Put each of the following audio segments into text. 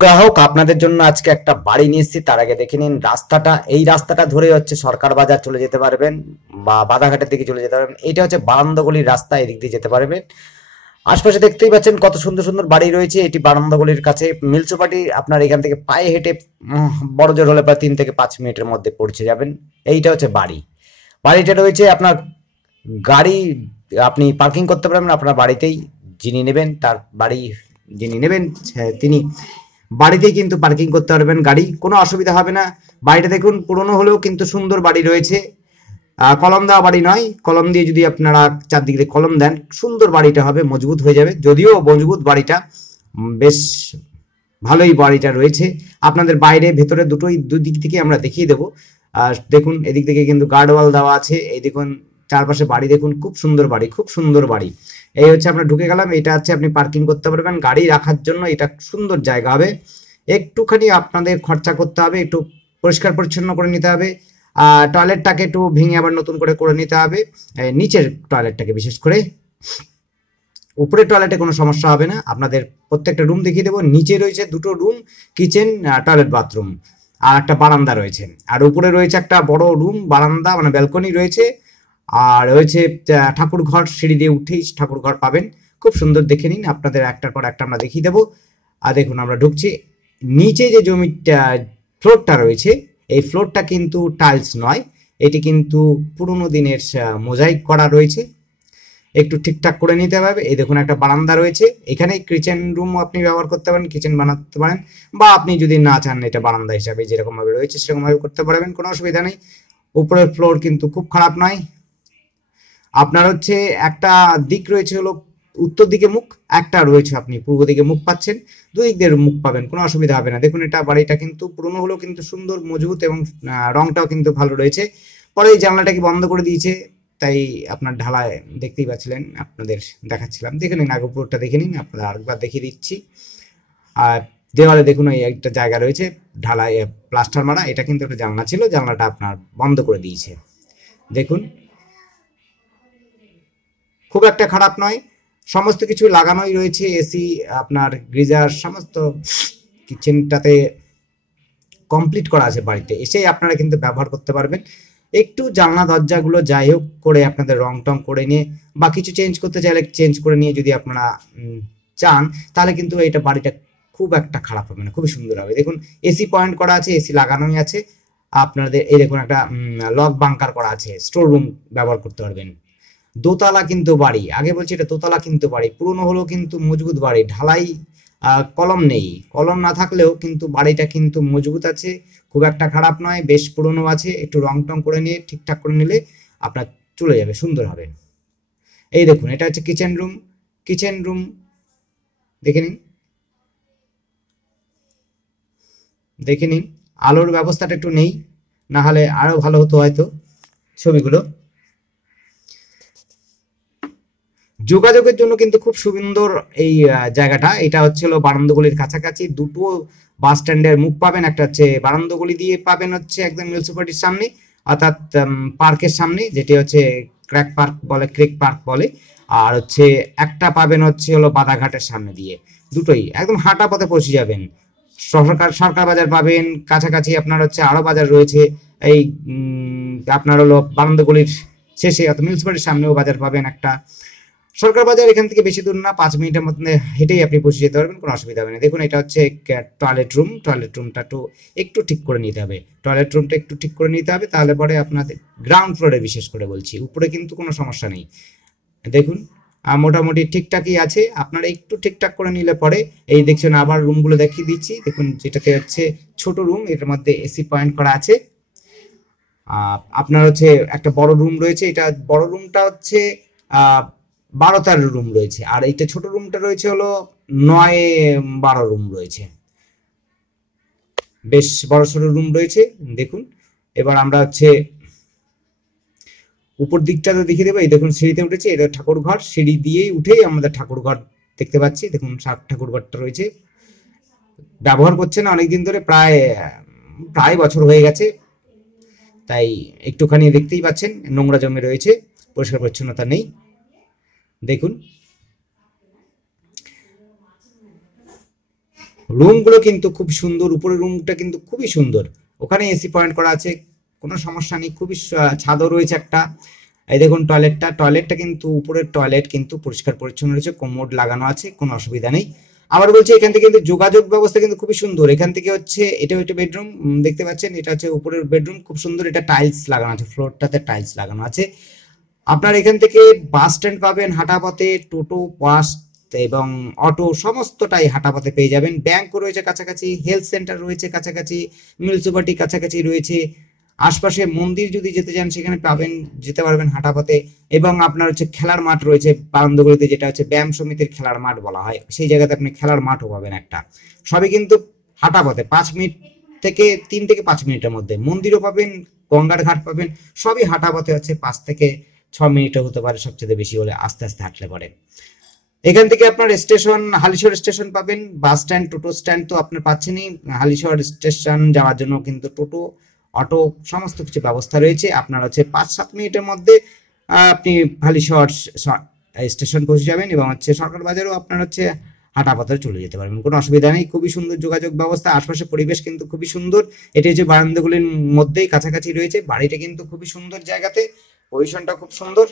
গ্রাহক আপনাদের জন্য আজকে একটা বাড়ি নিয়ে এসেছি। তার আগে দেখে নিন রাস্তাটা। এই রাস্তাটা ধরে হচ্ছে সরকার বাজার চলে যেতে পারবেন বা বাধাঘাটের দিকে চলে যেতে পারবেন। এটা হচ্ছে বারান্দাগলির রাস্তা, এদিক দিয়ে যেতে পারবেন। আশপাশে দেখতেই পাচ্ছেন কত সুন্দর সুন্দর বাড়ি রয়েছে। এটি বারান্দাগলির কাছে মিউনিসিপালিটি। আপনার এখান থেকে পায়ে হেঁটে বড় জোর হলে প্রায় 3 থেকে 5 মিনিটের মধ্যে পৌঁছে যাবেন। এইটা হচ্ছে বাড়ি। বাড়িটা রয়েছে আপনার গাড়ি আপনি পার্কিং করতে পারবেন আপনার বাড়িতেই। যিনি নেবেন তার বাড়ি যিনি নেবেন তিনি বাড়িতেই কিন্তু পার্কিং করতে পারবেন গাড়ি, কোনো অসুবিধা হবে না। বাড়িটা দেখুন পুরনো হলেও কিন্তু সুন্দর বাড়ি রয়েছে। কলম দেওয়া বাড়ি নয়, কলম দিয়ে যদি আপনারা চারদিকে কলম দেন সুন্দর বাড়িটা হবে, মজবুত হয়ে যাবে। যদিও মজবুত বাড়িটা বেশ ভালোই বাড়িটা রয়েছে। আপনাদের বাইরে ভেতরে দুদিক থেকে আমরা দেখিয়ে দেবো। দেখুন এদিক থেকে কিন্তু গার্ডওয়াল দেওয়া আছে। এই দেখুন চারপাশে বাড়ি, দেখুন খুব সুন্দর বাড়ি, খুব সুন্দর বাড়ি। এই হচ্ছে আমরা ঢুকে গেলাম। এটা হচ্ছে আপনি পার্কিং করতে পারবেন গাড়ি রাখার জন্য। এটা সুন্দর জায়গা হবে। একটুখানি আপনাদের খরচা করতে হবে, একটু পরিষ্কার পরিচ্ছন্ন করে নিতে হবে। টয়লেটটাকে একটু ভেঙে আবার নতুন করে করে নিতে হবে, নিচের টয়লেটটাকে বিশেষ করে। উপরের টয়লেটে কোনো সমস্যা হবে না। আপনাদের প্রত্যেকটা রুম দেখিয়ে দেবো। নিচে রয়েছে দুটো রুম, কিচেন, টয়লেট, বাথরুম, আর একটা বারান্দা রয়েছে। আর উপরে রয়েছে একটা বড় রুম, বারান্দা মানে ব্যালকনি রয়েছে। আর রয়েছে ঠাকুর ঘর, সিঁড়ি দিয়ে উঠেই ঠাকুর ঘর পাবেন। খুব সুন্দর, দেখে নিন। আপনাদের একটার পর একটা আমরা দেখিয়ে দেবো। আর দেখুন আমরা ঢুকছি। নিচে যে জমিটা ফ্লোরটা রয়েছে, এই ফ্লোরটা কিন্তু টাইলস নয়, এটি কিন্তু পুরোনো দিনের মোজাইক করা রয়েছে। একটু ঠিকঠাক করে নিতে হবে। এই দেখুন একটা বারান্দা রয়েছে, এখানে কিচেন রুম আপনি ব্যবহার করতে পারেন, কিচেন বানাতে পারেন, বা আপনি যদি না চান এটা বারান্দা হিসাবে যেরকম ভাবে রয়েছে সেরকম ভাবে করতে পারবেন, কোনো অসুবিধা নেই। উপরের ফ্লোর কিন্তু খুব খারাপ নয়। আপনার হচ্ছে একটা দিক রয়েছে হলো উত্তর দিকে মুখ, একটা রয়েছে আপনি পূর্ব দিকে মুখ পাচ্ছেন। দুদিক দিয়ে মুখ পাবেন, কোনো অসুবিধা হবে না। দেখুন এটা বাড়িটা কিন্তু পুরনো হলেও কিন্তু সুন্দর মজবুত, এবং রংটাও কিন্তু ভালো রয়েছে। পরে এই জানলাটাকে বন্ধ করে দিয়েছে, তাই আপনার ঢালাই দেখতেই পাচ্ছিলেন, আপনাদের দেখাচ্ছিলাম। দেখে নিন, আগে উপরটা দেখে নিন, আপনাদের আরেকবার দেখিয়ে দিচ্ছি। আর দেওয়ালে দেখুন এই একটা জায়গা রয়েছে ঢালাই প্লাস্টার মারা, এটা কিন্তু একটা জানলা ছিল, জানলাটা আপনার বন্ধ করে দিয়েছে। দেখুন খুব একটা খারাপ নয়, সমস্ত কিছু লাগানোই রয়েছে। এসি, আপনার গিজার, সমস্ত কিচেনটাতে কমপ্লিট করা আছে। বাড়িতে এসেই আপনারা কিন্তু ব্যবহার করতে পারবেন। একটু জানলা দরজাগুলো যাই হোক করে আপনাদের রং টং করে নিয়ে বা কিছু চেঞ্জ করতে চাইলে চেঞ্জ করে নিয়ে যদি আপনারা চান, তাহলে কিন্তু এটা বাড়িটা খুব একটা খারাপ হবে না, খুবই সুন্দর হবে। দেখুন এসি পয়েন্ট করা আছে, এসি লাগানোই আছে আপনাদের। এই দেখুন একটা লক বাংকার করা আছে, স্টোর রুম ব্যবহার করতে পারবেন। দোতলা কিন্তু বাড়ি, আগে বলছি এটা দোতলা কিন্তু বাড়ি, পুরনো হলেও কিন্তু মজবুত বাড়ি। ঢালাই কলম নেই, কলম না থাকলেও কিন্তু বাড়িটা কিন্তু মজবুত আছে, খুব একটা খারাপ নয়, বেশ পুরনো আছে। একটু রং টং করে নিয়ে ঠিকঠাক করে নিলে আপনার চলে যাবে, সুন্দর হবে। এই দেখুন এটা হচ্ছে কিচেন রুম। কিচেন রুম দেখে নিন, দেখে নিন। আলোর ব্যবস্থাটা একটু নেই, না হলে আরো ভালো হতো হয়তো ছবিগুলো। যোগাযোগের জন্য কিন্তু খুব সুন্দর এই জায়গাটা। এটা হচ্ছিল বারান্দগলির কাছাকাছি, দুটো বাস স্ট্যান্ডের মুখ পাবেন। একটা হচ্ছে বারান্দগলি দিয়ে পাবেন হচ্ছে একদম মিউনিসিপালিটির সামনে, অর্থাৎ পার্কের সামনে, যেটি হচ্ছে ক্র্যাক পার্ক বলে, ক্রেক পার্ক বলে। আর হচ্ছে একটা পাবেন হচ্ছে হলো বাধাঘাটের সামনে দিয়ে। দুটোই একদম হাঁটা পথে পৌঁছে যাবেন। সরকার বাজার পাবেন কাছাকাছি। আপনার হচ্ছে আরো বাজার রয়েছে এই আপনার হলো বারান্দগলির শেষে, অর্থাৎ মিউনিসিপালিটির সামনেও বাজার পাবেন একটা। সরকার বাজার এখান থেকে বেশি দূর না, 5 মিনিটের মধ্যে হেঁটেই আপনি পৌঁছে যেতে পারবেন, কোনো অসুবিধা হবে না। দেখুন এটা হচ্ছে টয়লেট রুম। টয়লেট রুমটা একটু ঠিক করে নিতে হবে। টয়লেট রুমটা একটু ঠিক করে নিতে হবে, তাহলে পরে আপনাদের গ্রাউন্ড ফ্লোরে বিশেষ করে বলছি, উপরে কিন্তু কোনো সমস্যা নেই। দেখুন মোটামুটি ঠিকঠাকই আছে, আপনারা একটু ঠিকঠাক করে নিলে পরে। এই দেখছেন আবার রুমগুলো দেখিয়ে দিচ্ছি। দেখুন যেটাতে হচ্ছে ছোট রুম, এটার মধ্যে এসি পয়েন্ট করা আছে। আপনার হচ্ছে একটা বড় রুম রয়েছে, এটা বড় রুমটা হচ্ছে 12-13 রুম রয়েছে, আর এইটা ছোট রুমটা রয়েছে হলো 9-12 রুম রয়েছে, বেশ বড় ছোট রুম রয়েছে। দেখুন এবার আমরা হচ্ছে উপর দিকটাতে দেখিয়ে দেবো। এই দেখুন সিঁড়িতে উঠেছে, এটা ঠাকুর ঘর, সিঁড়ি দিয়েই উঠেই আমাদের ঠাকুর ঘর দেখতে পাচ্ছি। দেখুন ঠাকুর ঘরটা রয়েছে, ব্যবহার করছে না অনেকদিন ধরে, প্রায় বছর হয়ে গেছে, তাই একটুখানি দেখতেই পাচ্ছেন নোংরা জমে রয়েছে, পরিষ্কার পরিচ্ছন্নতা নেই। দেখুন রুমগুলো কিন্তু খুব সুন্দর, উপরের রুমটা কিন্তু খুবই সুন্দর, ওখানে এসি পয়েন্ট করা আছে, কোনো সমস্যা নেই, খুবই ছাদও রয়েছে একটা। এই দেখুন টয়লেটটা কিন্তু উপরের টয়লেট কিন্তু পরিষ্কার পরিচ্ছন্ন রয়েছে, কোমোড লাগানো আছে, কোনো অসুবিধা নেই। আবার বলছি এখান থেকে কিন্তু যোগাযোগ ব্যবস্থা কিন্তু খুবই সুন্দর। এখান থেকে হচ্ছে এটাও একটা বেডরুম দেখতে পাচ্ছেন, এটা হচ্ছে উপরের বেডরুম, খুব সুন্দর, এটা টাইলস লাগানো আছে, ফ্লোরটাতে টাইলস লাগানো আছে। আপনার এখান থেকে বাস স্ট্যান্ড পাবেন হাঁটা পথে, টোটো, বাস এবং অটো সমস্তটাই হাঁটা পথে পেয়ে যাবেন। ব্যাংকও রয়েছে কাছাকাছি, হেলথ সেন্টার রয়েছে কাছাকাছি, মিউনিসিপালিটি কাছাকাছি রয়েছে, আশপাশে মন্দির যদি যেতে চান সেখানে পাবেন, যেতে পারবেন হাঁটা পথে। এবং আপনার হচ্ছে খেলার মাঠ রয়েছে বারান্দগলিতে, যেটা হচ্ছে ব্যায়াম সমিতির খেলার মাঠ বলা হয়, সেই জায়গাতে আপনি খেলার মাঠও পাবেন একটা। সবই কিন্তু হাঁটা পথে, 5 মিনিট থেকে 3 থেকে 5 মিনিটের মধ্যে। মন্দিরও পাবেন, গঙ্গার ঘাট পাবেন, সবই হাঁটা পথে আছে, 5 থেকে 6 মিনিটও হতে পারে সবচেয়ে বেশি হলে, আস্তে আস্তে হাঁটলে পরে। এখান থেকে আপনার স্টেশন, হালিশহর স্টেশন পাবেন, বাস স্ট্যান্ড, টোটো স্ট্যান্ড তো আপনার পাচ্ছেনই। হালিশহর স্টেশন যাওয়ার জন্য কিন্তু টোটো, অটো সমস্ত কিছু ব্যবস্থা রয়েছে। আপনার হচ্ছে 5-7 মিনিটের মধ্যে আপনি হালিশহর স্টেশন পৌঁছে যাবেন, এবং হচ্ছে সরকার বাজারও আপনার হচ্ছে হাঁটা পথে চলে যেতে পারবেন, কোনো অসুবিধা নেই। খুবই সুন্দর যোগাযোগ ব্যবস্থা, আশপাশে পরিবেশ কিন্তু খুবই সুন্দর। এটি হচ্ছে বারান্দাগুলির মধ্যেই কাছাকাছি রয়েছে, বাড়িটা কিন্তু খুবই সুন্দর জায়গাতে, পজিশনটা খুব সুন্দর,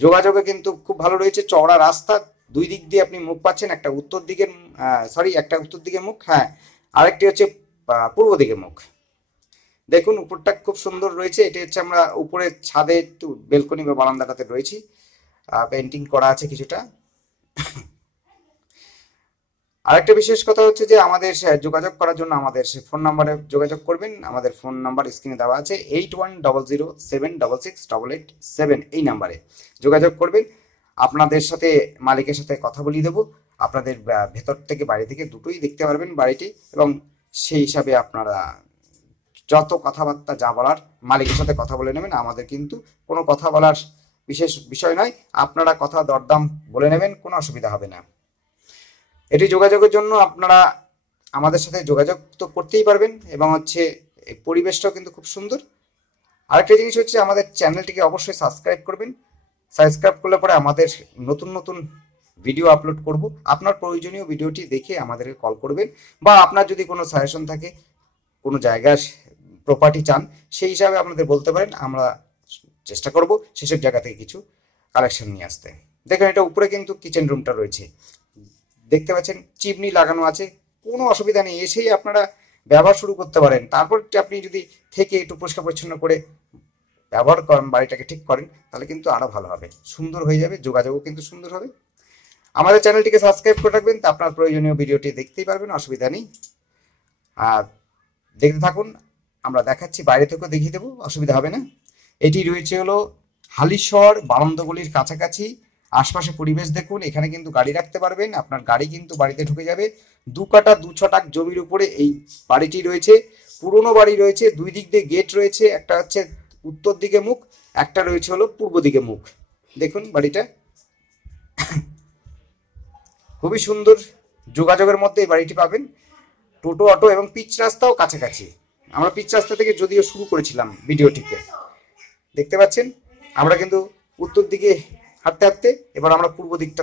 যোগাযোগে কিন্তু খুব ভালো রয়েছে। চওড়া রাস্তা, দুই দিক দিয়ে আপনি মুখ পাচ্ছেন, একটা উত্তর দিকের একটা উত্তর দিকে মুখ, হ্যাঁ, আরেকটি হচ্ছে পূর্ব দিকে মুখ। দেখুন উপরটা খুব সুন্দর রয়েছে, এটি হচ্ছে আমরা উপরে ছাদে একটু বেলকনি বা বারান্দাটাতে রয়েছি, পেন্টিং করা আছে কিছুটা। আরেকটা বিশেষ কথা হচ্ছে যে আমাদের যোগাযোগ করার জন্য আমাদের ফোন নাম্বারে যোগাযোগ করবেন। আমাদের ফোন নাম্বার স্ক্রিনে দেওয়া আছে, 8100768887, এই নাম্বারে যোগাযোগ করবেন। আপনাদের সাথে মালিকের সাথে কথা বলিয়ে দেবো, আপনাদের ভেতর থেকে বাইরে থেকে দুটোই দেখতে পারবেন বাড়িটি, এবং সেই হিসাবে আপনারা যত কথাবার্তা যা বলার মালিকের সাথে কথা বলে নেবেন। আমাদের কিন্তু কোনো কথা বলার বিশেষ বিষয় নয়, আপনারা কথা দরদাম বলে নেবেন, কোনো অসুবিধা হবে না। এটি যোগাযোগের জন্য আপনারা আমাদের সাথে যোগাযোগ তো করতেই পারবেন, এবং হচ্ছে পরিবেশটাও কিন্তু খুব সুন্দর। আরেকটা জিনিস হচ্ছে আমাদের চ্যানেলটিকে অবশ্যই সাবস্ক্রাইব করবেন। সাবস্ক্রাইব করলে পরে আমাদের নতুন নতুন ভিডিও আপলোড করব, আপনার প্রয়োজনীয় ভিডিওটি দেখে আমাদেরকে কল করবেন, বা আপনার যদি কোনো সাজেশন থাকে, কোনো জায়গার প্রপার্টি চান, সেই হিসাবে আপনাদের বলতে পারেন, আমরা চেষ্টা করব সেসব জায়গা থেকে কিছু কালেকশন নিয়ে আসতে। দেখেন এটা উপরে কিন্তু কিচেন রুমটা রয়েছে, দেখতে পাচ্ছেন চিমনি লাগানো আছে, কোনো অসুবিধা নেই, এসেই আপনারা ব্যবহার শুরু করতে পারেন। তারপর আপনি যদি থেকে একটু পরিষ্কার পরিচ্ছন্ন করে ব্যবহার করেন, বাড়িটাকে ঠিক করেন, তাহলে কিন্তু আরো ভালো হবে, সুন্দর হয়ে যাবে, যোগাযোগও কিন্তু সুন্দর হবে। আমাদের চ্যানেলটিকে সাবস্ক্রাইব করে রাখবেন, তা আপনার প্রয়োজনীয় ভিডিওটি দেখতেই পারবেন, অসুবিধা নেই। আর দেখতে থাকুন, আমরা দেখাচ্ছি, বাইরে থেকেও দেখিয়ে দেবো, অসুবিধা হবে না। এটি রয়েছে হলো হালিশহর বারান্দাগুলির কাছাকাছি, আশপাশে পরিবেশ দেখুন, এখানে কিন্তু গাড়ি রাখতে পারবেন, আপনার গাড়ি কিন্তু বাড়িতে ঢুকে যাবে। 2 কাঠা 2 ছটাক জমির উপরে এই বাড়িটি রয়েছে, পুরনো বাড়ি রয়েছে, দুই দিক দিয়ে গেট রয়েছে, একটা হচ্ছে উত্তর দিকে মুখ, একটা রয়েছে হলো পূর্ব দিকে মুখ। দেখুন বাড়িটা খুবই সুন্দর, যোগাযোগের মধ্যে এই বাড়িটি পাবেন, টোটো, অটো এবং পিচ রাস্তাও কাছাকাছি। আমরা পিচ রাস্তা থেকে যদিও শুরু করেছিলাম ভিডিওটিকে, দেখতে পাচ্ছেন আমরা কিন্তু উত্তর দিকে হাঁটতে হাঁটতে এবার আমরা পূর্ব দিকটা